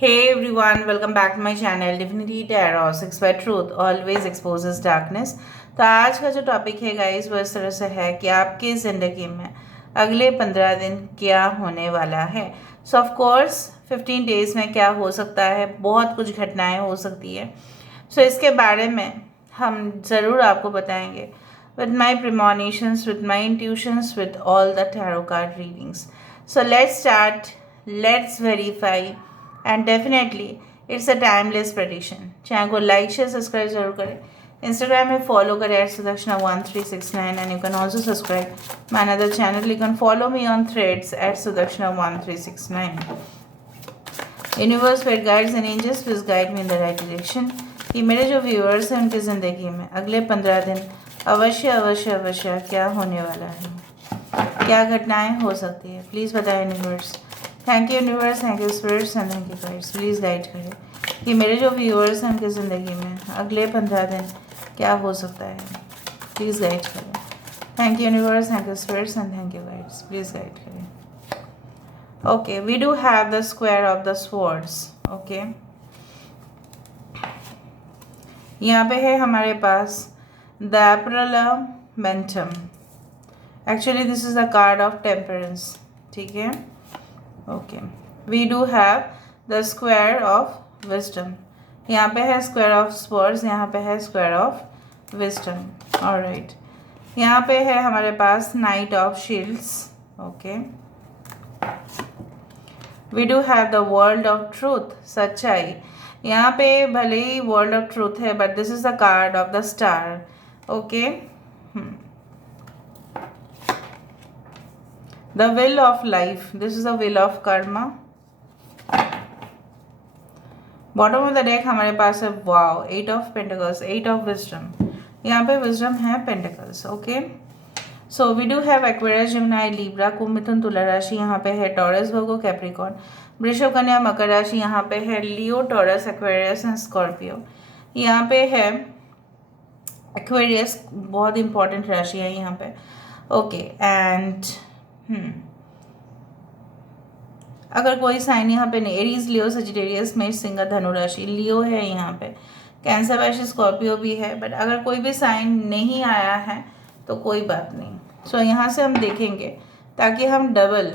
Hey everyone, welcome back to my channel Divinity Tarot 6 by Truth always exposes darkness। तो आज का जो topic है गाइस वो इस तरह से है कि आपकी ज़िंदगी में अगले 15 दिन क्या होने वाला है। सो ऑफ कोर्स 15 डेज़ में क्या हो सकता है, बहुत कुछ घटनाएं हो सकती है। सो इसके बारे में हम ज़रूर आपको बताएंगे with my premonitions, with my intuitions, with all the tarot card readings. So let's start, let's verify and definitely it's a timeless prediction. Channel को लाइक शेयर सब्सक्राइब जरूर करें। इंस्टाग्राम में फॉलो करें @Sudakshana1369 and you can also subscribe my another channel. You can follow me on Threads @Sudakshana1369। Universe फिर guides and angels please guide me in the right direction कि मेरे जो viewers हैं उनकी ज़िंदगी में अगले 15 दिन अवश्य अवश्य अवश्य क्या होने वाला है, क्या घटनाएं हो सकती है। प्लीज़ बताएं universe. Thank you universe, thank you spirits and thank you guides. Please guide करें कि मेरे जो व्यूअर्स हैं उनकी ज़िंदगी में अगले 15 दिन क्या हो सकता है। प्लीज़ गाइड करें। Thank you universe, thank you spirits and thank you guides. Please guide करें। Okay, we do have the square of the swords. Okay, यहाँ पे है हमारे पास द एप्रलमेंटम। Actually this is the card of temperance. ठीक है, okay. We do have the square of wisdom. यहाँ पे है स्क्वायर ऑफ स्वर्ड्स, यहाँ पे है स्क्वायर ऑफ विजडम। ऑलराइट, यहाँ पे है हमारे पास knight of shields. Okay, we do have the world of truth, सच्चाई। यहाँ पे भले ही वर्ल्ड ऑफ ट्रूथ है but this is the card of the star. Okay, the will of life, this is the will of karma। Bottom of the deck हमारे पास है wow 8 of pentacles, 8 of wisdom. यहाँ पे wisdom है pentacles. Okay, so we do have Aquarius, Gemini, Libra, कुंभ, मिथुन, तुला राशि। यहाँ पे है टॉरस, वर्गो, कैप्रिकॉर्न, वृषभ, कन्या, मकर राशि। यहाँ पे है लियो, टॉरस, एक्वेरियस एंड स्कॉर्पियो। यहाँ पे है एक्वेरियस, बहुत इंपॉर्टेंट राशि है यहाँ पे। ओके, एंड अगर कोई साइन यहाँ पे नहीं, एरीज, लियो, सजिटेरियस, मेष, सिंह, धनु राशि। लियो है यहाँ पे, कैंसर राशि, स्कॉर्पियो भी है, बट अगर कोई भी साइन नहीं आया है तो कोई बात नहीं। सो यहाँ से हम देखेंगे ताकि हम डबल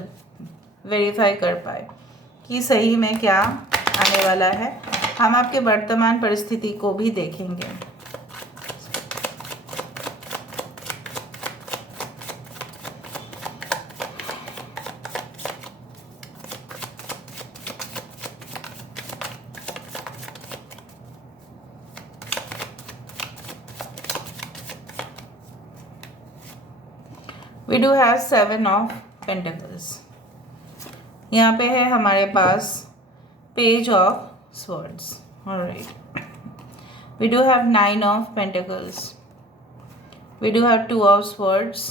वेरीफाई कर पाए कि सही में क्या आने वाला है। हम आपके वर्तमान परिस्थिति को भी देखेंगे। We do have 7 of pentacles. यहाँ पे है हमारे पास page of swords. Alright, we do have 9 of pentacles. We do have 2 of swords.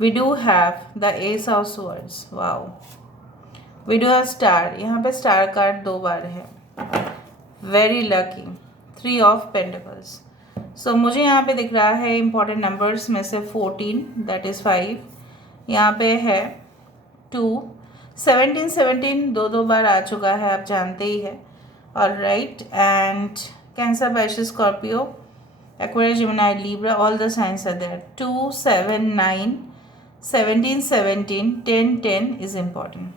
We do have the ace of swords. Wow, we do have star. यहाँ पे star card 2 बार है, very lucky. 3 of pentacles. So मुझे यहाँ पे दिख रहा है इंपॉर्टेंट नंबर्स में से 14, दैट इज़ 5। यहाँ पे है 2, 17, 17 2 बार आ चुका है, आप जानते ही है। Alright, and Cancer, Pisces, Scorpio, Aquarius, Gemini, Libra, all the signs are there. 2, 7, 9, 17, 17, 10, 10 is important.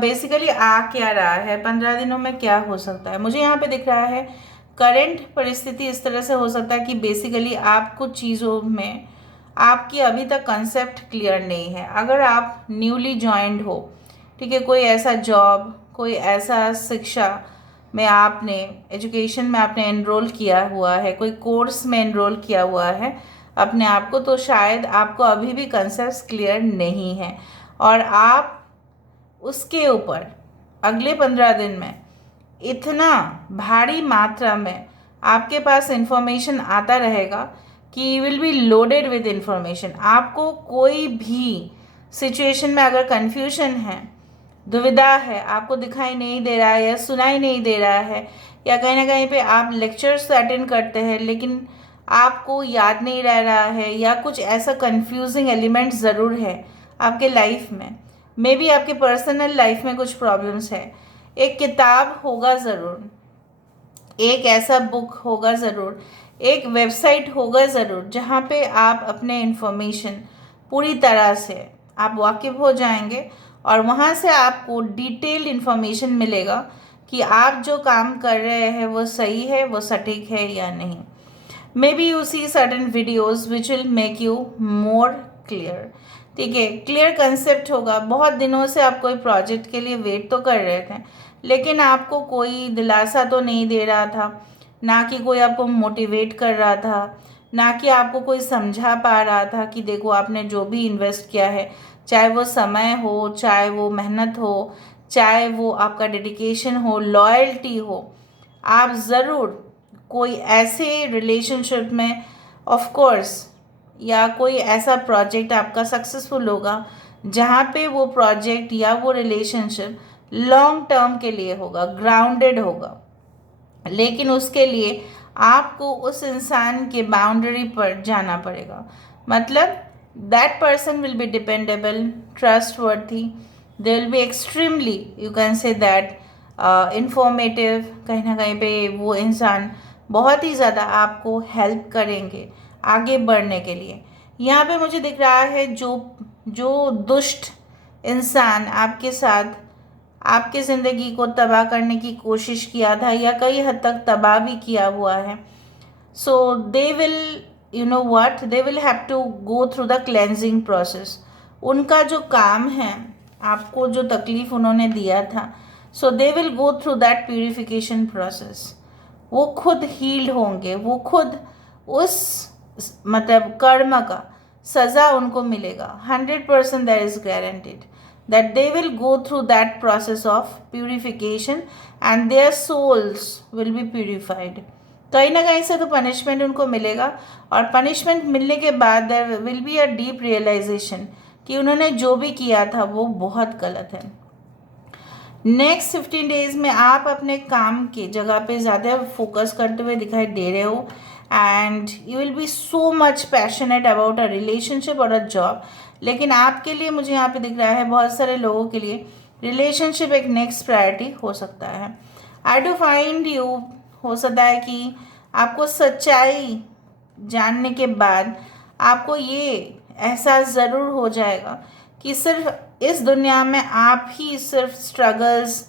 Basically आ क्या रहा है, 15 दिनों में क्या हो सकता है। मुझे यहाँ पे दिख रहा है करंट परिस्थिति इस तरह से हो सकता है कि बेसिकली आप कुछ चीज़ों में आपकी अभी तक कंसेप्ट क्लियर नहीं है। अगर आप न्यूली ज्वाइंड हो, ठीक है, कोई ऐसा जॉब, कोई ऐसा शिक्षा में आपने, एजुकेशन में आपने एनरोल किया हुआ है, कोई कोर्स में एनरोल किया हुआ है अपने आप को, तो शायद आपको अभी भी कंसेप्ट क्लियर नहीं है और आप उसके ऊपर अगले 15 दिन में इतना भारी मात्रा में आपके पास इंफॉर्मेशन आता रहेगा कि you will be loaded with information. आपको कोई भी सिचुएशन में अगर कन्फ्यूजन है, दुविधा है, आपको दिखाई नहीं दे रहा है या सुनाई नहीं दे रहा है, या कहीं ना कहीं पे आप लेक्चर्स अटेंड करते हैं लेकिन आपको याद नहीं रह रहा है, या कुछ ऐसा कन्फ्यूजिंग एलिमेंट ज़रूर है आपके लाइफ में, मे बी आपके पर्सनल लाइफ में कुछ प्रॉब्लम्स है। एक किताब होगा ज़रूर, एक ऐसा बुक होगा ज़रूर, एक वेबसाइट होगा ज़रूर जहाँ पे आप अपने इंफॉर्मेशन पूरी तरह से आप वाकिफ़ हो जाएंगे और वहाँ से आपको डिटेल्ड इंफॉर्मेशन मिलेगा कि आप जो काम कर रहे हैं वो सही है, वो सटीक है या नहीं। Maybe you see certain videos which will make you more clear. ठीक है, क्लियर कंसेप्ट होगा। बहुत दिनों से आप कोई प्रोजेक्ट के लिए वेट तो कर रहे थे, लेकिन आपको कोई दिलासा तो नहीं दे रहा था, ना कि कोई आपको मोटिवेट कर रहा था, ना कि आपको कोई समझा पा रहा था कि देखो आपने जो भी इन्वेस्ट किया है, चाहे वो समय हो, चाहे वो मेहनत हो, चाहे वो आपका डेडिकेशन हो, लॉयल्टी हो, आप ज़रूर कोई ऐसे रिलेशनशिप में ऑफ कोर्स या कोई ऐसा प्रोजेक्ट आपका सक्सेसफुल होगा जहाँ पे वो प्रोजेक्ट या वो रिलेशनशिप लॉन्ग टर्म के लिए होगा, ग्राउंडेड होगा। लेकिन उसके लिए आपको उस इंसान के बाउंड्री पर जाना पड़ेगा। मतलब that person will be dependable, trustworthy, they will be extremely, you can say that, informative. कहीं ना कहीं पे वो इंसान बहुत ही ज़्यादा आपको हेल्प करेंगे आगे बढ़ने के लिए। यहाँ पे मुझे दिख रहा है जो जो दुष्ट इंसान आपके साथ आपकी ज़िंदगी को तबाह करने की कोशिश किया था या कई हद तक तबाह भी किया हुआ है, so they will, you know what, they will have to go through the cleansing process. उनका जो काम है, आपको जो तकलीफ़ उन्होंने दिया था, so they will go through that purification process. वो खुद हील्ड होंगे, वो खुद उस मतलब कर्म का सज़ा उनको मिलेगा। 100% that is guaranteed that they will go through that process of purification and their souls will be purified। कहीं ना कहीं से तो पनिशमेंट उनको मिलेगा और पनिशमेंट मिलने के बाद there will be a deep realisation कि उन्होंने जो भी किया था वो बहुत गलत है। नेक्स्ट 15 डेज में आप अपने काम की जगह पे ज़्यादा फोकस करते हुए दिखाई दे रहे हो and you will be so much passionate about a relationship और अ जॉब। लेकिन आपके लिए मुझे यहाँ पे दिख रहा है, बहुत सारे लोगों के लिए रिलेशनशिप एक नेक्स्ट प्रायोरिटी हो सकता है। आई डू फाइंड यू, हो सकता है कि आपको सच्चाई जानने के बाद आपको ये एहसास ज़रूर हो जाएगा कि सिर्फ इस दुनिया में आप ही सिर्फ स्ट्रगल्स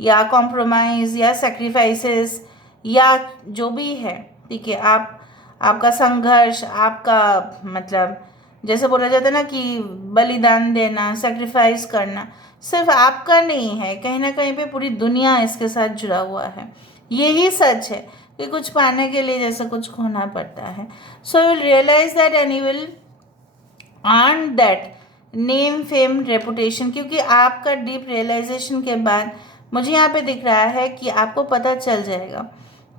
या कॉम्प्रोमाइज़ या सेक्रीफाइसेस या जो भी है, ठीक है, आप आपका संघर्ष, आपका मतलब जैसे बोला जाता है ना कि बलिदान देना, सेक्रीफाइस करना सिर्फ आपका नहीं है, कहीं ना कहीं पे पूरी दुनिया इसके साथ जुड़ा हुआ है। यही सच है कि कुछ पाने के लिए जैसे कुछ खोना पड़ता है। So you will realise that and you will earn that name, fame, reputation. क्योंकि आपका डीप रियलाइजेशन के बाद मुझे यहाँ पे दिख रहा है कि आपको पता चल जाएगा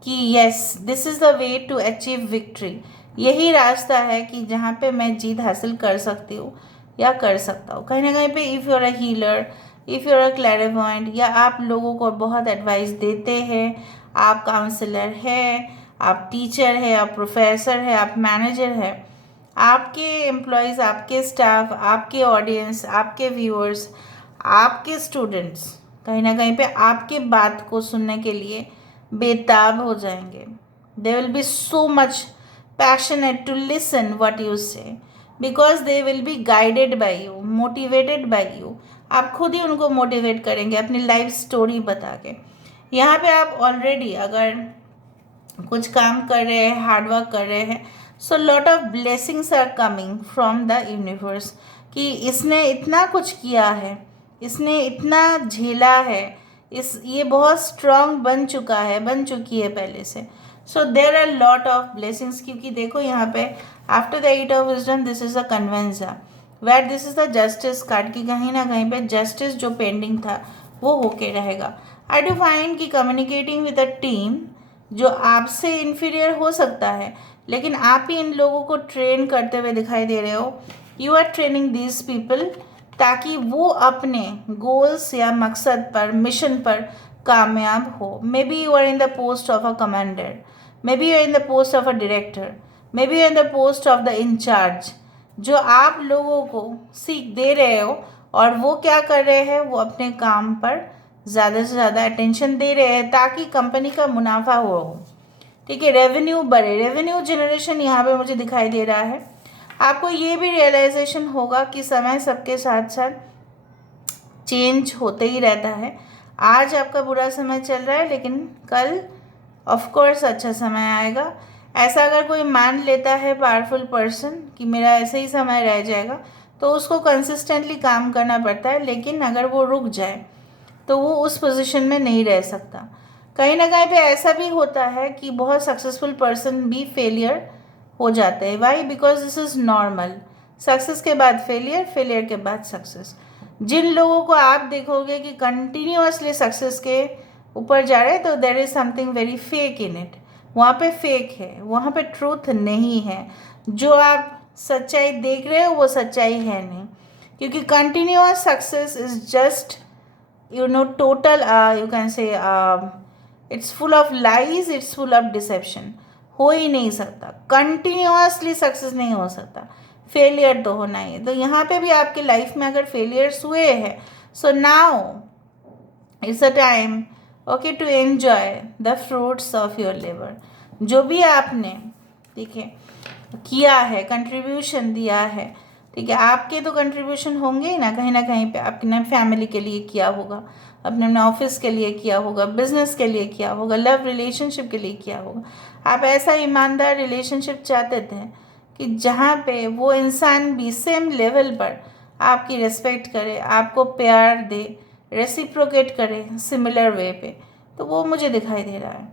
कि yes, this is the way to achieve victory. यही रास्ता है कि जहाँ पे मैं जीत हासिल कर सकती हूँ या कर सकता हूँ। कहीं ना कहीं पे if you are a healer, if you are a clairvoyant, या आप लोगों को बहुत एडवाइस देते हैं, आप काउंसलर है, आप टीचर है, आप प्रोफेसर है, आप मैनेजर है, आपके एम्प्लॉयज़, आपके स्टाफ, आपके ऑडियंस, आपके व्यूअर्स, आपके स्टूडेंट्स कहीं ना कहीं पे आपके बात को सुनने के लिए बेताब हो जाएंगे। They will be so much passionate to listen what you say because they will be guided by you, motivated by you। आप खुद ही उनको मोटिवेट करेंगे अपनी लाइफ स्टोरी बता के। यहाँ पे आप ऑलरेडी अगर कुछ काम कर रहे हैं, हार्ड वर्क कर रहे हैं, so lot of blessings are coming from the universe कि इसने इतना कुछ किया है, इसने इतना झेला है, ये बहुत स्ट्रांग बन चुका है, बन चुकी है पहले से। So there are lot of blessings. क्योंकि देखो यहाँ पे after the 8 of wisdom this is a कन्वेंसा where this is the justice card की कहीं ना कहीं पे जस्टिस जो पेंडिंग था वो होके रहेगा। आई डू फाइंड कि कम्युनिकेटिंग विद अ टीम जो आपसे इन्फीरियर हो सकता है, लेकिन आप ही इन लोगों को ट्रेन करते हुए दिखाई दे रहे हो। You are training these people ताकि वो अपने गोल्स या मकसद पर, मिशन पर कामयाब हो। Maybe you are in the post of a commander, maybe you are in the post of a director, maybe you are in the post of the incharge. जो आप लोगों को सीख दे रहे हो और वो क्या कर रहे हैं, वो अपने काम पर ज़्यादा से ज़्यादा अटेंशन दे रहे हैं ताकि कंपनी का मुनाफा हो, ठीक है, रेवेन्यू बढ़े। रेवेन्यू जनरेशन यहाँ पे मुझे दिखाई दे रहा है। आपको ये भी रियलाइजेशन होगा कि समय सबके साथ साथ चेंज होते ही रहता है। आज आपका बुरा समय चल रहा है, लेकिन कल ऑफ कोर्स अच्छा समय आएगा। ऐसा अगर कोई मान लेता है पावरफुल पर्सन कि मेरा ऐसे ही समय रह जाएगा, तो उसको कंसिस्टेंटली काम करना पड़ता है, लेकिन अगर वो रुक जाए तो वो उस पोजीशन में नहीं रह सकता। कहीं ना कहीं पे ऐसा भी होता है कि बहुत सक्सेसफुल पर्सन भी फेलियर हो जाते हैं। Why? Because this is normal. Success के बाद फेलियर, फेलियर के बाद सक्सेस। जिन लोगों को आप देखोगे कि कंटिन्यूसली सक्सेस के ऊपर जा रहे हैं, तो there is something very fake in it. वहाँ पे फेक है, वहाँ पे ट्रूथ नहीं है। जो आप सच्चाई देख रहे हो वो सच्चाई है नहीं, क्योंकि continuous success is just total, you can say, it's full of lies, it's full of deception। हो ही नहीं सकता, कंटिन्यूसली सक्सेस नहीं हो सकता, फेलियर तो होना ही है। तो यहाँ पे भी आपकी लाइफ में अगर फेलियर्स हुए हैं, so now it's a time okay to enjoy the fruits of your labour. जो भी आपने, ठीक है, किया है, कंट्रीब्यूशन दिया है, ठीक है, आपके तो कंट्रीब्यूशन होंगे ही ना कहीं पे। आपने फैमिली के लिए किया होगा, अपने ऑफिस के लिए किया होगा, बिजनेस के लिए किया होगा, लव रिलेशनशिप के लिए किया होगा। आप ऐसा ईमानदार रिलेशनशिप चाहते थे कि जहाँ पे वो इंसान भी सेम लेवल पर आपकी रिस्पेक्ट करे, आपको प्यार दे, रेसिप्रोकेट करे सिमिलर वे पे। तो वो मुझे दिखाई दे रहा है,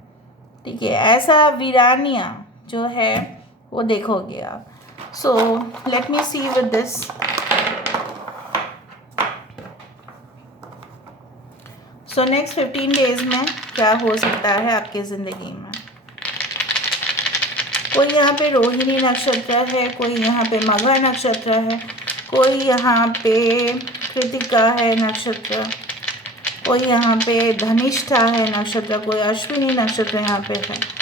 ठीक है। ऐसा वीरानिया जो है वो देखोगे आप। So let me see with this. So next 15 days में क्या हो सकता है आपकी ज़िंदगी में। कोई यहाँ पे रोहिणी नक्षत्र है, कोई यहाँ पे मघा नक्षत्र है, कोई यहाँ पे कृतिका है नक्षत्र, कोई यहाँ पे धनिष्ठा है नक्षत्र, कोई अश्विनी नक्षत्र यहाँ पे है।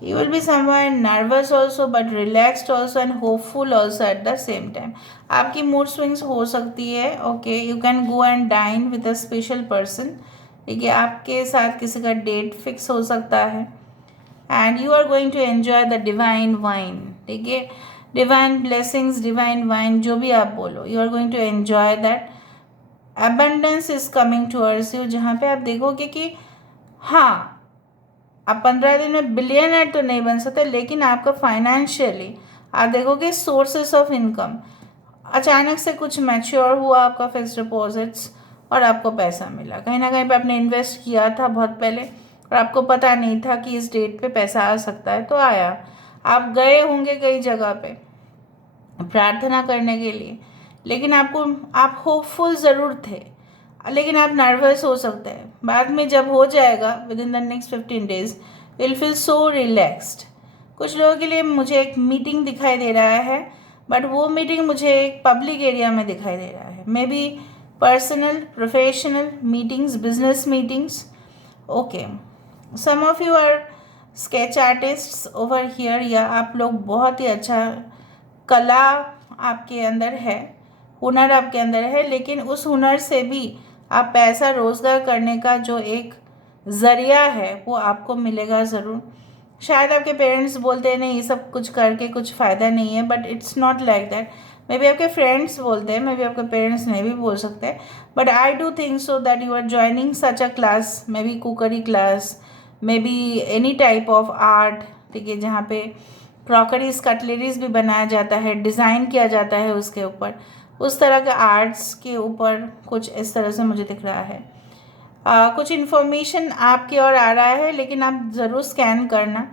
You will be somewhere nervous also, but relaxed also and hopeful also at the same time। आपकी मूड स्विंग्स हो सकती है, okay. You can go and dine with a special person, ठीक है, आपके साथ किसी का डेट फिक्स हो सकता है। And you are going to enjoy the divine wine, ठीक है, डिवाइन ब्लेसिंग्स, डिवाइन वाइन, जो भी आप बोलो, you are going to enjoy that. Abundance is coming towards you, जहाँ पे आप देखोगे कि हाँ, आप 15 दिन में बिलियनर तो नहीं बन सकते, लेकिन आपका फाइनेंशियली आप देखोगे सोर्सेस ऑफ इनकम अचानक से कुछ मैच्योर हुआ, आपका फिक्स्ड डिपॉजिट्स, और आपको पैसा मिला। कहीं ना कहीं पे आपने इन्वेस्ट किया था बहुत पहले और आपको पता नहीं था कि इस डेट पे पैसा आ सकता है, तो आया। आप गए होंगे कई जगह पे प्रार्थना करने के लिए, लेकिन आप होपफुल ज़रूर थे, लेकिन आप नर्वस हो सकते हैं। बाद में जब हो जाएगा with in the next 15 days, will feel so relaxed. कुछ लोगों के लिए मुझे एक मीटिंग दिखाई दे रहा है, बट वो मीटिंग मुझे एक पब्लिक एरिया में दिखाई दे रहा है। Maybe personal, professional meetings, business meetings, okay. Some of you are sketch artists over here, या आप लोग बहुत ही अच्छा कला आपके अंदर है, हुनर आपके अंदर है, लेकिन उस हुनर से भी आप पैसा रोज़गार करने का जो एक ज़रिया है वो आपको मिलेगा ज़रूर। शायद आपके पेरेंट्स बोलते हैं नहीं, ये सब कुछ करके कुछ फ़ायदा नहीं है, but it's not like that. May be आपके फ्रेंड्स बोलते हैं, मे बी आपके पेरेंट्स नहीं भी बोल सकते, but I do think so that you are joining such a class, maybe cookery class, maybe any type of art, ठीक है, जहाँ पे क्रॉकरीज, कटलरीज भी बनाया जाता है, डिज़ाइन किया जाता है उसके ऊपर, उस तरह के आर्ट्स के ऊपर कुछ इस तरह से मुझे दिख रहा है। कुछ इन्फॉर्मेशन आपकी ओर आ रहा है, लेकिन आप ज़रूर स्कैन करना।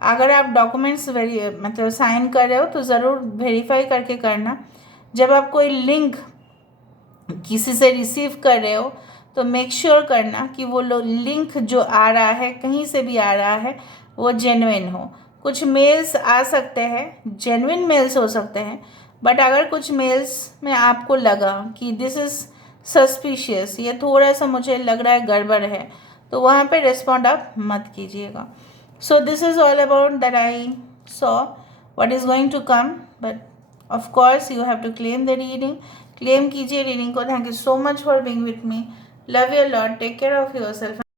अगर आप डॉक्यूमेंट्स मतलब साइन कर रहे हो तो ज़रूर वेरीफाई करके करना। जब आप कोई लिंक किसी से रिसीव कर रहे हो तो मेक श्योर करना कि वो लिंक जो आ रहा है, कहीं से भी आ रहा है, वो जेन्युइन हो। कुछ मेल्स आ सकते हैं, जेन्युइन मेल्स हो सकते हैं, बट अगर कुछ मेल्स में आपको लगा कि दिस इज़ सस्पिशियस, ये थोड़ा सा मुझे लग रहा है गड़बड़ है, तो वहाँ पे रिस्पॉन्ड आप मत कीजिएगा। So this is all about that I saw what is going to come, but of course you have to claim the reading, claim कीजिए रीडिंग को। Thank you so much for being with me, love you lot, take care of your self